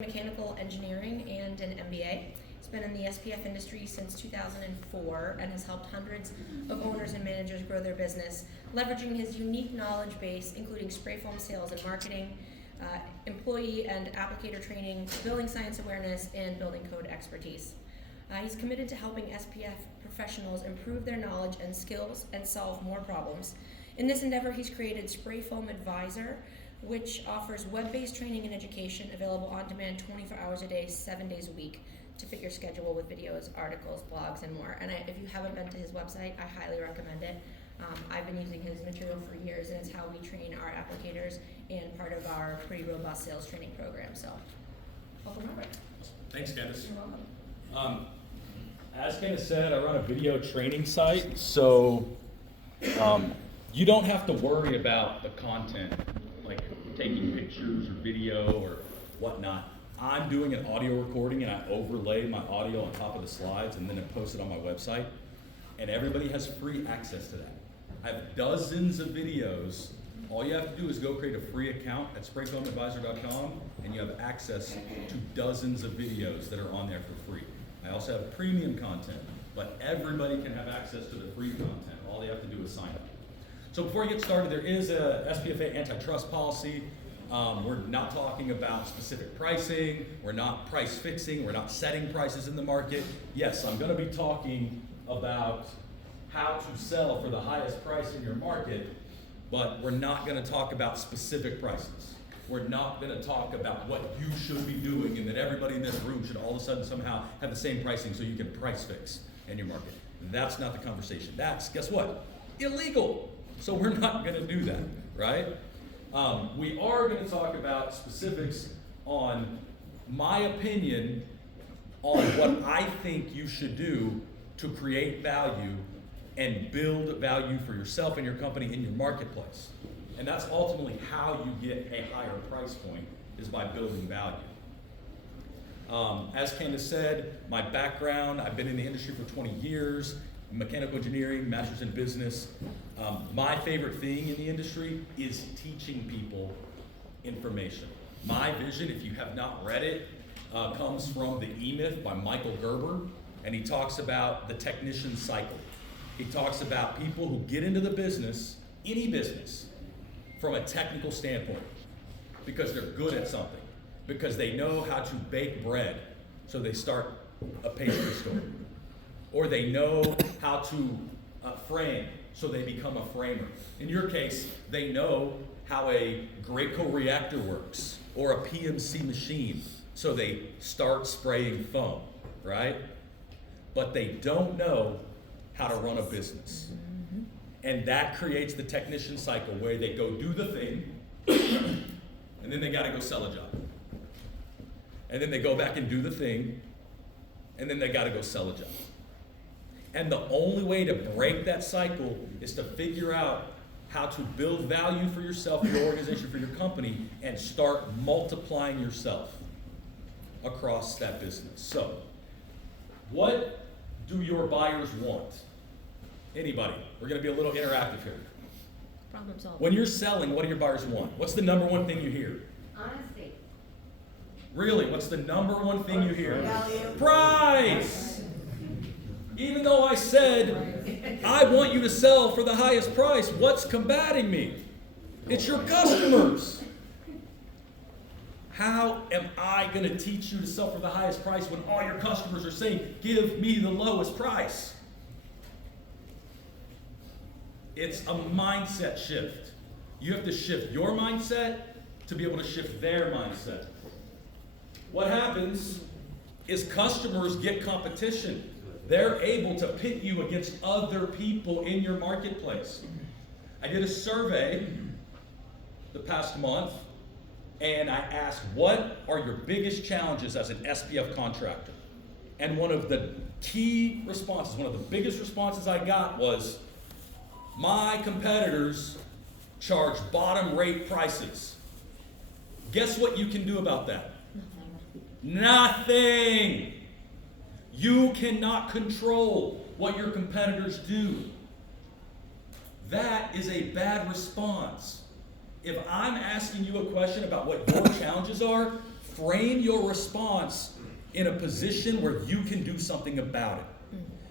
Mechanical engineering and an MBA. He's been in the SPF industry since 2004 and has helped hundreds of owners and managers grow their business, leveraging his unique knowledge base, including spray foam sales and marketing, employee and applicator training, building science awareness, and building code expertise. He's committed to helping SPF professionals improve their knowledge and skills and solve more problems. In this endeavor, he's created Spray Foam Advisor, which offers web-based training and education available on demand 24 hours a day, 7 days a week to fit your schedule with videos, articles, blogs, and more. And if you haven't been to his website, I highly recommend it. I've been using his material for years, and it's how we train our applicators and part of our pretty robust sales training program. So, welcome, Robert. Thanks, Candace. You're welcome. As Candace said, I run a video training site, so you don't have to worry about the content, like taking pictures or video or whatnot. I'm doing an audio recording and I overlay my audio on top of the slides and then I post it on my website, and everybody has free access to that. I have dozens of videos. All you have to do is go create a free account at sprayfoamadvisor.com and you have access to dozens of videos that are on there for free. I also have premium content, but everybody can have access to the free content. All they have to do is sign up. So before you get started, there is a SPFA antitrust policy. We're not talking about specific pricing. We're not price fixing. We're not setting prices in the market. Yes, I'm going to be talking about how to sell for the highest price in your market, but we're not going to talk about specific prices. We're not going to talk about what you should be doing and that everybody in this room should all of a sudden somehow have the same pricing so you can price fix in your market. That's not the conversation. That's, guess what? Illegal. So we're not going to do that, right? We are going to talk about specifics on my opinion on what I think you should do to create value and build value for yourself and your company in your marketplace. And that's ultimately how you get a higher price point, is by building value. As Candace said, my background, I've been in the industry for 20 years, mechanical engineering, master's in business. My favorite thing in the industry is teaching people information. My vision, if you have not read it, comes from The E-Myth by Michael Gerber, and he talks about the technician cycle. He talks about people who get into the business, any business, from a technical standpoint, because they're good at something, because they know how to bake bread, so they start a pastry store. Or they know how to frame, so they become a framer. In your case, they know how a Graco reactor works, or a PMC machine, so they start spraying foam, right? But they don't know how to run a business. And that creates the technician cycle where they go do the thing, and then they gotta go sell a job. And then they go back and do the thing, and then they gotta go sell a job. And the only way to break that cycle is to figure out how to build value for yourself, for your organization, for your company, and start multiplying yourself across that business. So, what do your buyers want? Anybody? We're going to be a little interactive here. Problem solved. When you're selling, what do your buyers want? What's the number one thing you hear? Honesty. Really, what's the number one thing you hear? Value. Price! Even though I said, I want you to sell for the highest price, what's combating me? It's your customers. How am I going to teach you to sell for the highest price when all your customers are saying, give me the lowest price? It's a mindset shift. You have to shift your mindset to be able to shift their mindset. What happens is customers get competition. They're able to pit you against other people in your marketplace. I did a survey the past month, and I asked, what are your biggest challenges as an SPF contractor? And one of the key responses, one of the biggest responses I got was, my competitors charge bottom rate prices. Guess what you can do about that? Nothing. You cannot control what your competitors do. That is a bad response. If I'm asking you a question about what your challenges are, frame your response in a position where you can do something about it.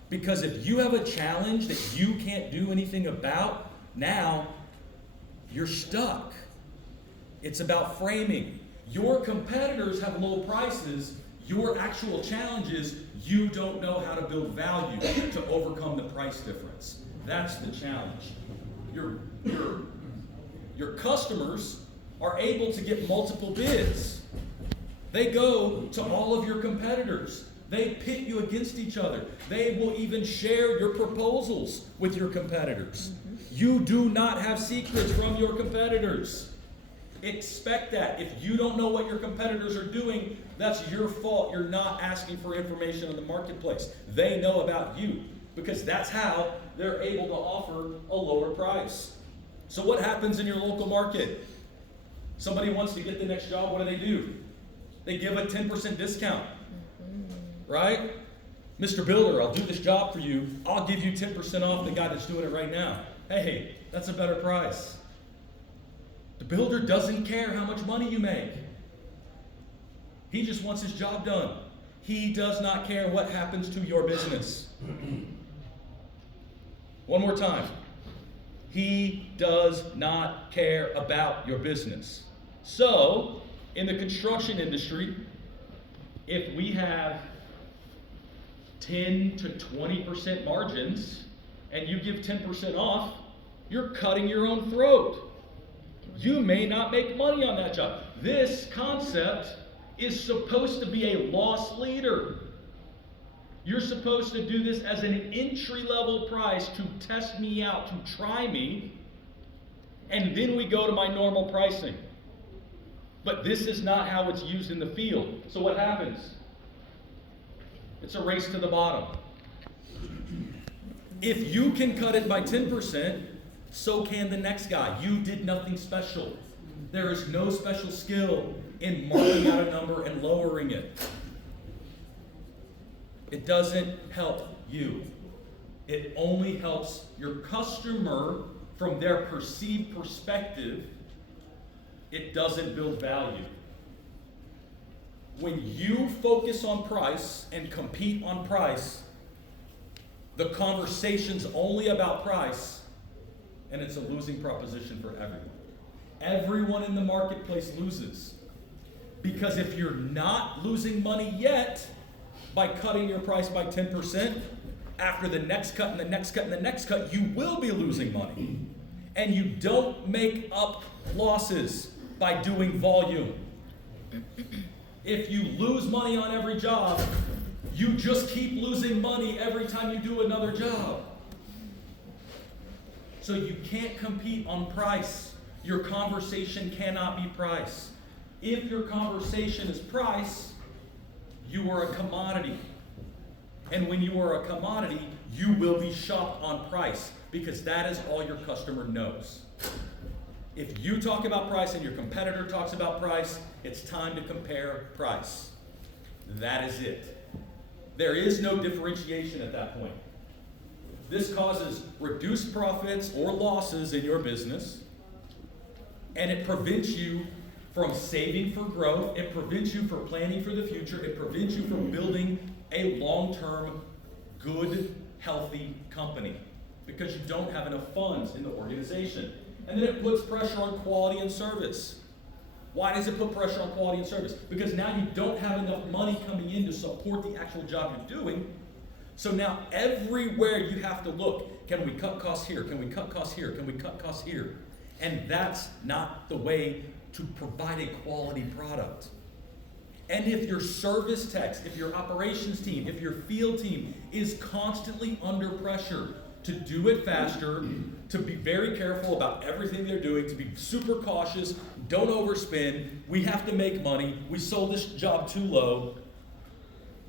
Because if you have a challenge that you can't do anything about, now you're stuck. It's about framing. Your competitors have low prices. Your actual challenge is you don't know how to build value to overcome the price difference. That's the challenge. Your customers are able to get multiple bids. They go to all of your competitors. They pit you against each other. They will even share your proposals with your competitors. You do not have secrets from your competitors. Expect that. If you don't know what your competitors are doing, that's your fault. You're not asking for information in the marketplace. They know about you because that's how they're able to offer a lower price. So what happens in your local market? Somebody wants to get the next job, what do? They give a 10% discount, right? Mr. Builder, I'll do this job for you. I'll give you 10% off the guy that's doing it right now. Hey, that's a better price. The builder doesn't care how much money you make. He just wants his job done. He does not care what happens to your business. One more time. He does not care about your business. So, in the construction industry, if we have 10 to 20% margins and you give 10% off, you're cutting your own throat. You may not make money on that job. This concept is supposed to be a loss leader. You're supposed to do this as an entry-level price to test me out, to try me, and then we go to my normal pricing. But this is not how it's used in the field. So what happens? It's a race to the bottom. If you can cut it by 10%, so can the next guy. You did nothing special. There is no special skill in marking out a number and lowering it. It doesn't help you. It only helps your customer from their perceived perspective. It doesn't build value. When you focus on price and compete on price, the conversation's only about price, and it's a losing proposition for everyone. Everyone in the marketplace loses. Because if you're not losing money yet by cutting your price by 10%, after the next cut and the next cut and the next cut, you will be losing money. And you don't make up losses by doing volume. If you lose money on every job, you just keep losing money every time you do another job. So you can't compete on price. Your conversation cannot be price. If your conversation is price, you are a commodity. And when you are a commodity, you will be shopped on price because that is all your customer knows. If you talk about price and your competitor talks about price, it's time to compare price. That is it. There is no differentiation at that point. This causes reduced profits or losses in your business, and it prevents you from saving for growth. It prevents you from planning for the future. It prevents you from building a long-term, good, healthy company because you don't have enough funds in the organization. And then it puts pressure on quality and service. Why does it put pressure on quality and service? Because now you don't have enough money coming in to support the actual job you're doing. So now everywhere you have to look, can we cut costs here? Can we cut costs here? Can we cut costs here? And that's not the way to provide a quality product. And if your service techs, if your operations team, if your field team is constantly under pressure to do it faster, to be very careful about everything they're doing, to be super cautious, don't overspend, we have to make money, we sold this job too low,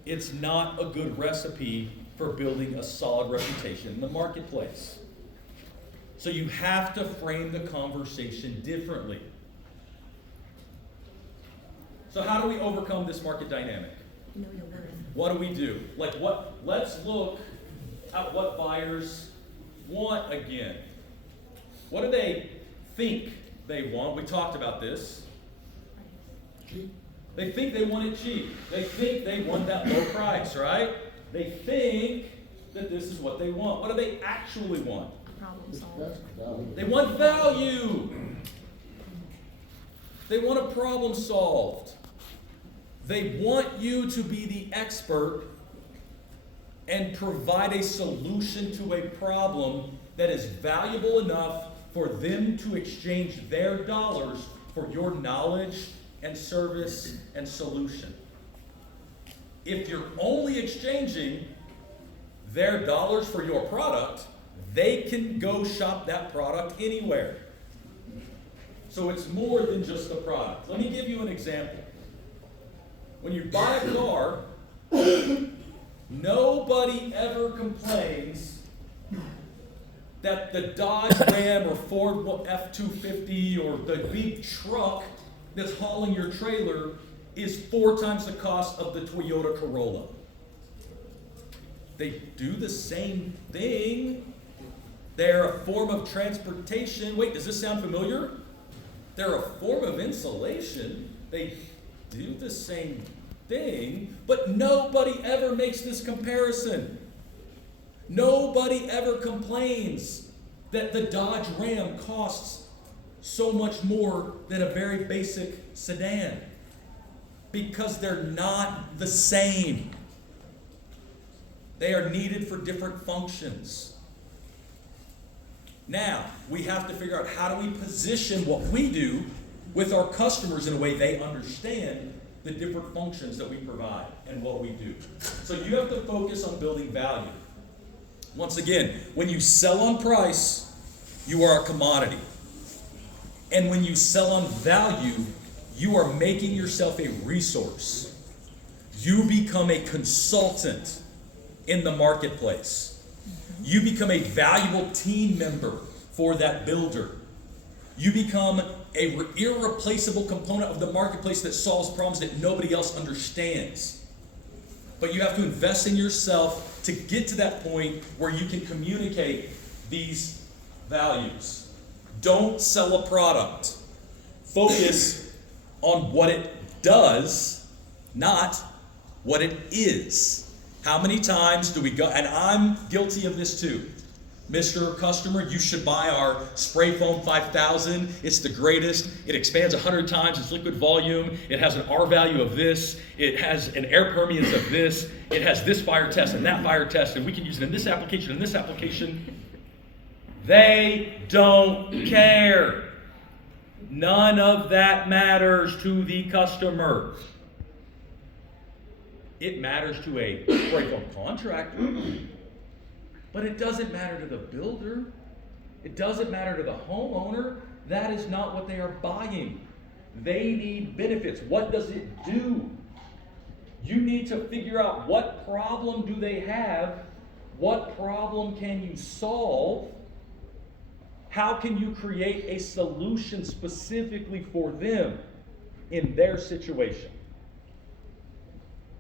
it's not a good recipe for building a solid reputation in the marketplace. So you have to frame the conversation differently. So how do we overcome this market dynamic? Know your worth. What do we do? Let's look at what buyers want again. What do they think they want? We talked about this. They think they want it cheap. They think they want that low price, right? They think that this is what they want. What do they actually want? Problem solved. They want value. They want a problem solved. They want you to be the expert and provide a solution to a problem that is valuable enough for them to exchange their dollars for your knowledge and service and solution. If you're only exchanging their dollars for your product, they can go shop that product anywhere. So it's more than just the product. Let me give you an example. When you buy a car, nobody ever complains that the Dodge Ram or Ford F-250 or the big truck that's hauling your trailer is 4 times the cost of the Toyota Corolla. They do the same thing. They're a form of transportation. Wait, does this sound familiar? They're a form of insulation. They do the same thing, but nobody ever makes this comparison. Nobody ever complains that the Dodge Ram costs so much more than a very basic sedan, because they're not the same. They are needed for different functions. Now, we have to figure out, how do we position what we do with our customers in a way they understand the different functions that we provide and what we do. So you have to focus on building value. Once again, when you sell on price, you are a commodity. And when you sell on value, you are making yourself a resource. You become a consultant in the marketplace. You become a valuable team member for that builder. You become an irreplaceable component of the marketplace that solves problems that nobody else understands. But you have to invest in yourself to get to that point where you can communicate these values. Don't sell a product. Focus on what it does, not what it is. How many times do we go, and I'm guilty of this too. Mr. Customer, you should buy our Spray Foam 5000. It's the greatest. It expands 100 times its liquid volume. It has an R value of this. It has an air permeance of this. It has this fire test and that fire test, and we can use it in this application and this application. They don't care. None of that matters to the customer. It matters to a spray foam contractor, but it doesn't matter to the builder. It doesn't matter to the homeowner. That is not what they are buying. They need benefits. What does it do? You need to figure out, what problem do they have? What problem can you solve? How can you create a solution specifically for them in their situation?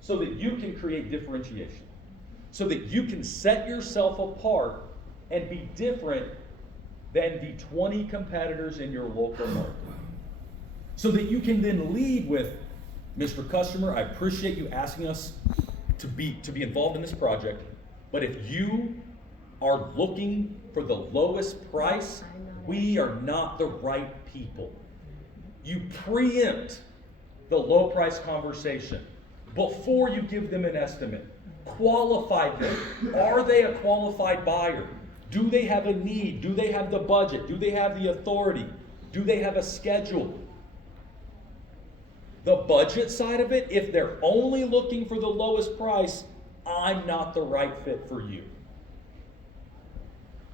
So that you can create differentiation. So that you can set yourself apart and be different than the 20 competitors in your local market. So that you can then lead with, Mr. Customer, I appreciate you asking us to be involved in this project, but if you are looking for the lowest price, we are not the right people. You preempt the low price conversation before you give them an estimate. Qualify them. Are they a qualified buyer? Do they have a need? Do they have the budget? Do they have the authority? Do they have a schedule? The budget side of it, if they're only looking for the lowest price, I'm not the right fit for you.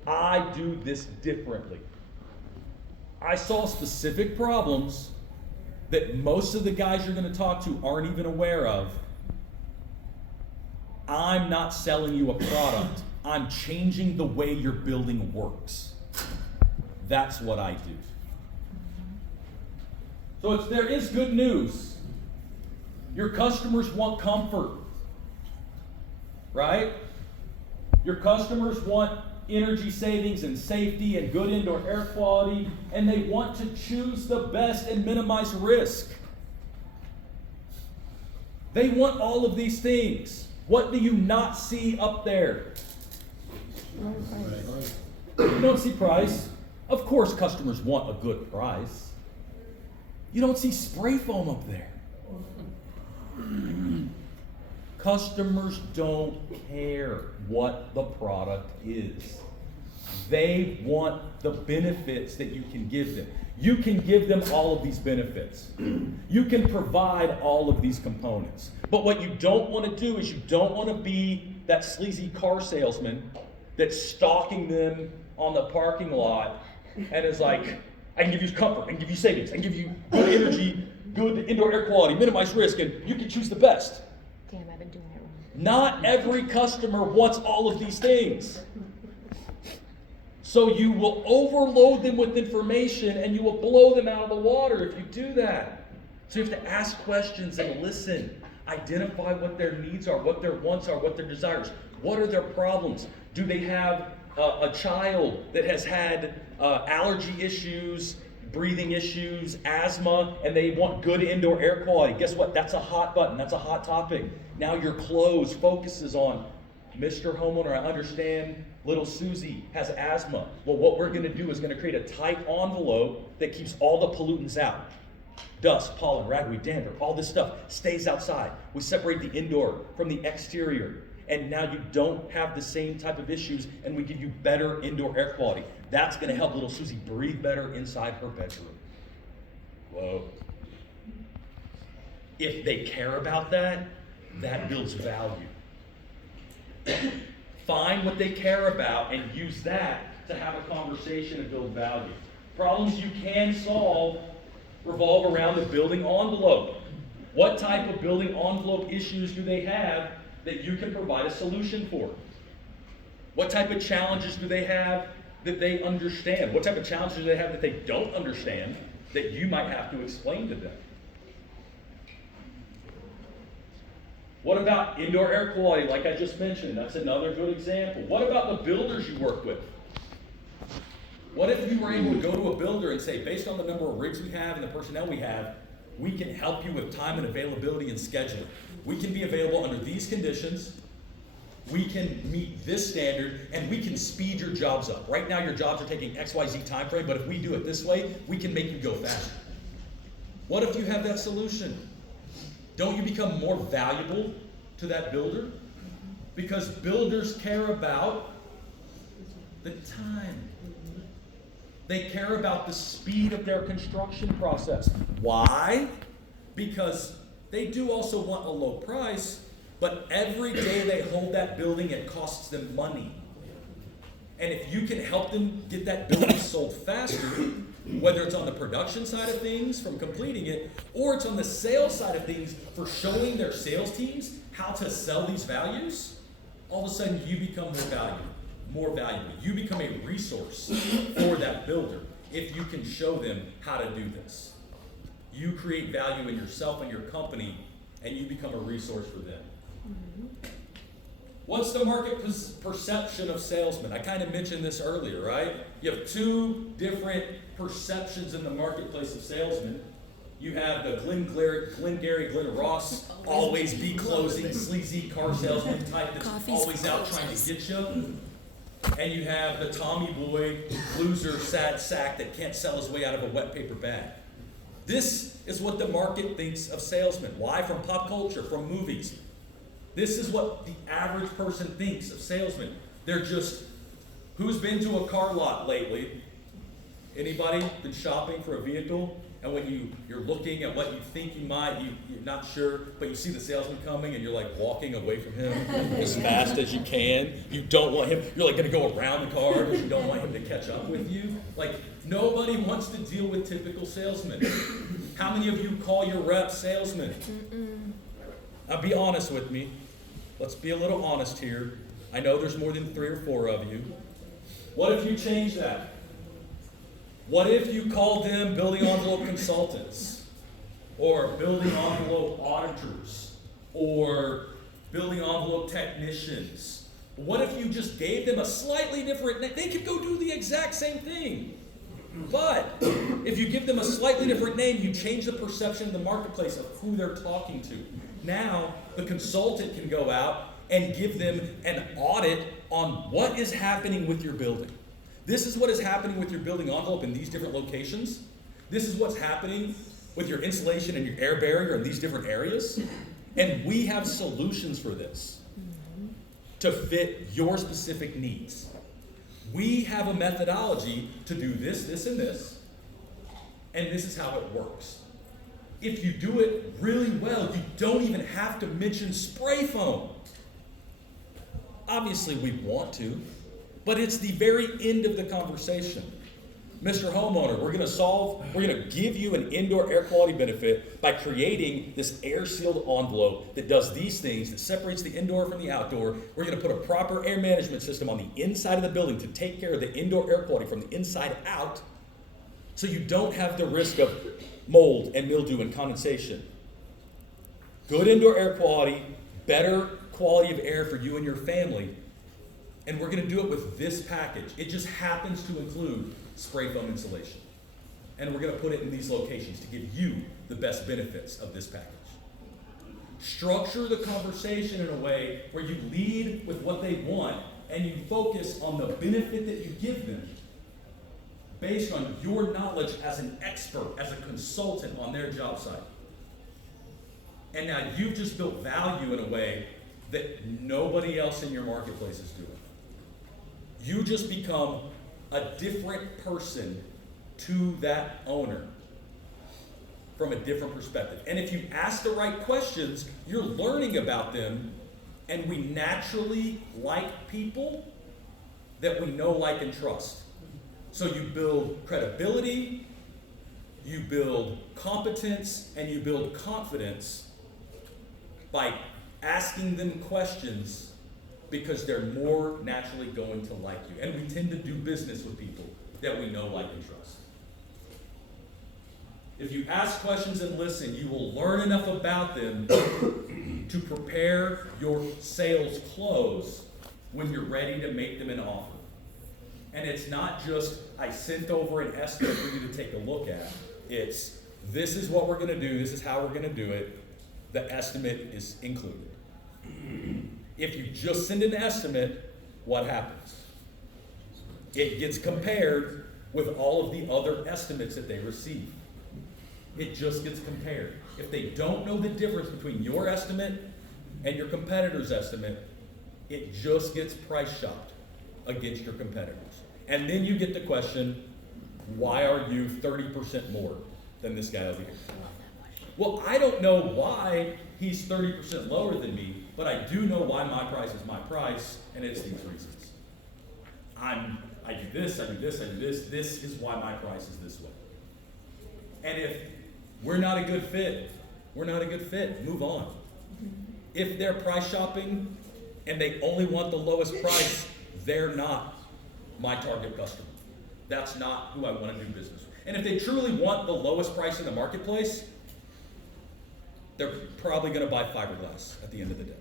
I do this differently. I solve specific problems that most of the guys you're going to talk to aren't even aware of. I'm not selling you a product. I'm changing the way your building works. That's what I do. So there is good news. Your customers want comfort, right? Your customers want energy savings and safety and good indoor air quality, and they want to choose the best and minimize risk. They want all of these things. What do you not see up there? You don't see price. Of course customers want a good price. You don't see spray foam up there. Customers don't care what the product is. They want the benefits that you can give them. You can give them all of these benefits. You can provide all of these components. But what you don't want to do is you don't want to be that sleazy car salesman that's stalking them on the parking lot and is like, I can give you comfort, I can give you savings, I can give you good energy, good indoor air quality, minimize risk, and you can choose the best. Damn, I've been doing it wrong. Not every customer wants all of these things. So you will overload them with information and you will blow them out of the water if you do that. So you have to ask questions and listen. Identify what their needs are, what their wants are, what their desires. What are their problems? Do they have a child that has had allergy issues, breathing issues, asthma, and they want good indoor air quality? Guess what? That's a hot button. That's a hot topic. Now your close focuses on, Mr. Homeowner, I understand little Susie has asthma. Well, what we're going to do is going to create a tight envelope that keeps all the pollutants out. Dust, pollen, ragweed, dander, all this stuff stays outside. We separate the indoor from the exterior. And now you don't have the same type of issues, and we give you better indoor air quality. That's going to help little Susie breathe better inside her bedroom. Whoa. If they care about that, that builds value. Find what they care about and use that to have a conversation and build value. Problems you can solve revolve around the building envelope. What type of building envelope issues do they have that you can provide a solution for? What type of challenges do they have that they understand? What type of challenges do they have that they don't understand that you might have to explain to them? What about indoor air quality, like I just mentioned? That's another good example. What about the builders you work with? What if you were able to go to a builder and say, based on the number of rigs we have and the personnel we have, we can help you with time and availability and scheduling. We can be available under these conditions. We can meet this standard, and we can speed your jobs up. Right now, your jobs are taking XYZ time frame, but if we do it this way, we can make you go faster. What if you have that solution? Don't you become more valuable to that builder? Because builders care about the time. They care about the speed of their construction process. Why? Because they do also want a low price, but every day they hold that building, it costs them money. And if you can help them get that building sold faster, whether it's on the production side of things from completing it, or it's on the sales side of things for showing their sales teams how to sell these values, all of a sudden you become more valuable. You become a resource for that builder if you can show them how to do this. You create value in yourself and your company, and you become a resource for them. What's the market perception of salesmen? I kind of mentioned this earlier, right? You have two different perceptions in the marketplace of salesmen. You have the Glenn Ross, always be closing, sleazy car salesman type that's always out trying to get you. And you have the Tommy boy, loser, sad sack that can't sell his way out of a wet paper bag. This is what the market thinks of salesmen. Why? From pop culture, from movies. This is what the average person thinks of salesmen. They're just, who's been to a car lot lately? Anybody been shopping for a vehicle? And when you're looking at what you think you might, you're not sure, but you see the salesman coming and you're like walking away from him as fast as you can. You don't want him, you're like gonna go around the car because you don't want him to catch up with you. Like, nobody wants to deal with typical salesmen. How many of you call your rep salesmen? Now be honest with me. Let's be a little honest here. I know there's more than 3 or 4 of you. What if you change that? What if you called them building envelope consultants, or building envelope auditors, or building envelope technicians? What if you just gave them a slightly different name? They could go do the exact same thing. But if you give them a slightly different name, you change the perception in the marketplace of who they're talking to. Now, the consultant can go out and give them an audit on what is happening with your building. This is what is happening with your building envelope in these different locations. This is what's happening with your insulation and your air barrier in these different areas. And we have solutions for this to fit your specific needs. We have a methodology to do this, this, and this, and this is how it works. If you do it really well, you don't even have to mention spray foam. Obviously, we want to, but it's the very end of the conversation. Mr. Homeowner, we're gonna give you an indoor air quality benefit by creating this air-sealed envelope that does these things, that separates the indoor from the outdoor. We're gonna put a proper air management system on the inside of the building to take care of the indoor air quality from the inside out, so you don't have the risk of mold and mildew and condensation. Good indoor air quality, better quality of air for you and your family, and we're gonna do it with this package. It just happens to include spray foam insulation. And we're gonna put it in these locations to give you the best benefits of this package. Structure the conversation in a way where you lead with what they want and you focus on the benefit that you give them based on your knowledge as an expert, as a consultant on their job site. And now you've just built value in a way that nobody else in your marketplace is doing. You just become a different person to that owner from a different perspective. And if you ask the right questions, you're learning about them, and we naturally like people that we know, like, and trust. So you build credibility, you build competence, and you build confidence by asking them questions, because they're more naturally going to like you. And we tend to do business with people that we know, like, and trust. If you ask questions and listen, you will learn enough about them to prepare your sales close when you're ready to make them an offer. And it's not just, I sent over an estimate for you to take a look at. It's, this is what we're gonna do, this is how we're gonna do it. The estimate is included. If you just send an estimate, what happens? It gets compared with all of the other estimates that they receive. It just gets compared. If they don't know the difference between your estimate and your competitor's estimate, it just gets price shopped against your competitors. And then you get the question, why are you 30% more than this guy over here? Well, I don't know why he's 30% lower than me, but I do know why my price is my price, and it's these reasons. I do this, I do this, I do this. This is why my price is this way. And if we're not a good fit, we're not a good fit. Move on. If they're price shopping and they only want the lowest price, they're not my target customer. That's not who I want to do business with. And if they truly want the lowest price in the marketplace, they're probably going to buy fiberglass at the end of the day.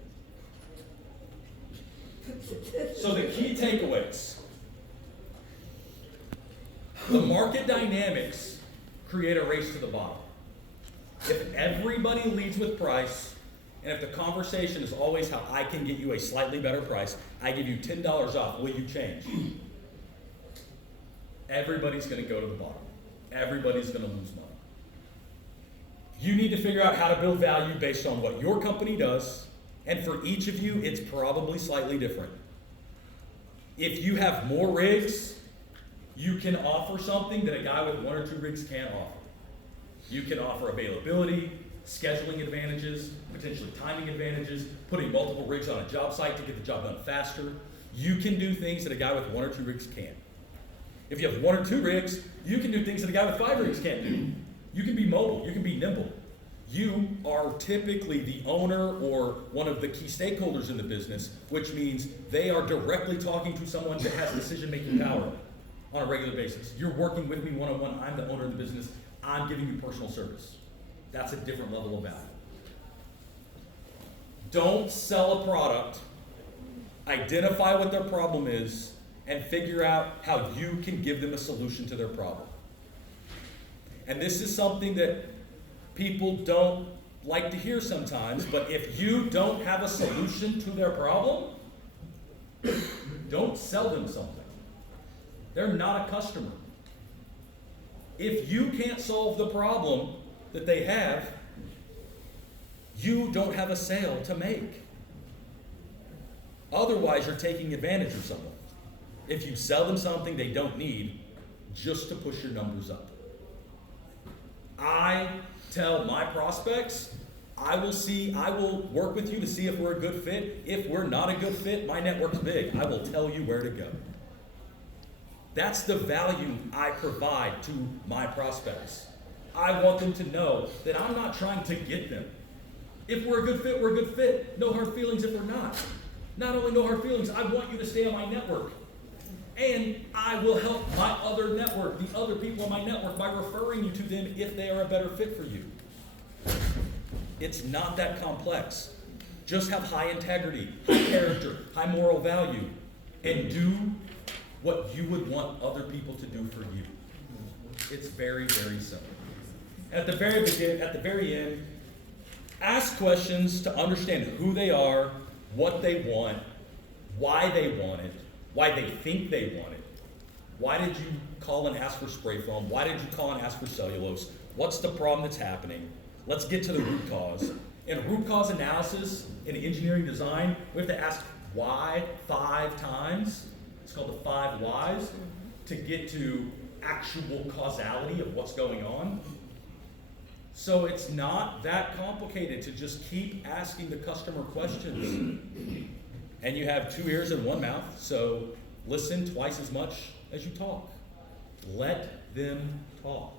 So the key takeaways. The market dynamics create a race to the bottom. If everybody leads with price, and if the conversation is always how I can get you a slightly better price, I give you $10 off, will you change? Everybody's going to go to the bottom. Everybody's going to lose money. You need to figure out how to build value based on what your company does, and for each of you, it's probably slightly different. If you have more rigs, you can offer something that a guy with 1 or 2 rigs can't offer. You can offer availability, scheduling advantages, potentially timing advantages, putting multiple rigs on a job site to get the job done faster. You can do things that a guy with 1 or 2 rigs can't. If you have 1 or 2 rigs, you can do things that a guy with 5 rigs can't do. You can be mobile, you can be nimble. You are typically the owner or one of the key stakeholders in the business, which means they are directly talking to someone that has decision-making power on a regular basis. You're working with me one-on-one, I'm the owner of the business, I'm giving you personal service. That's a different level of value. Don't sell a product, identify what their problem is, and figure out how you can give them a solution to their problem. And this is something that people don't like to hear sometimes, but if you don't have a solution to their problem, don't sell them something. They're not a customer. If you can't solve the problem that they have, you don't have a sale to make. Otherwise, you're taking advantage of someone. If you sell them something they don't need just to push your numbers up. I tell my prospects, I will work with you to see if we're a good fit. If we're not a good fit, my network's big. I will tell you where to go. That's the value I provide to my prospects. I want them to know that I'm not trying to get them. If we're a good fit, we're a good fit. No hard feelings if we're not. Not only no hard feelings, I want you to stay on my network. And I will help my other network, the other people in my network, by referring you to them if they are a better fit for you. It's not that complex. Just have high integrity, high character, high moral value, and do what you would want other people to do for you. It's very, very simple. At the very end, ask questions to understand who they are, what they want, why they want it, why they think they want it. Why did you call and ask for spray foam? Why did you call and ask for cellulose? What's the problem that's happening? Let's get to the root cause. In root cause analysis, in engineering design, we have to ask why 5 times. It's called the 5 whys to get to actual causality of what's going on. So it's not that complicated to just keep asking the customer questions. And you have 2 ears and 1 mouth, so listen twice as much as you talk. Let them talk.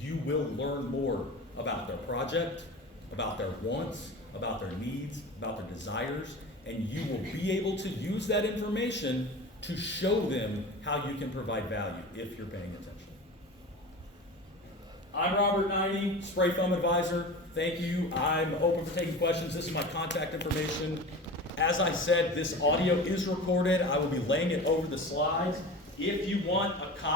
You will learn more about their project, about their wants, about their needs, about their desires, and you will be able to use that information to show them how you can provide value if you're paying attention. I'm Robert Niney, Spray Foam Advisor. Thank you. I'm open for taking questions. This is my contact information. As I said, this audio is recorded. I will be laying it over the slides. If you want a copy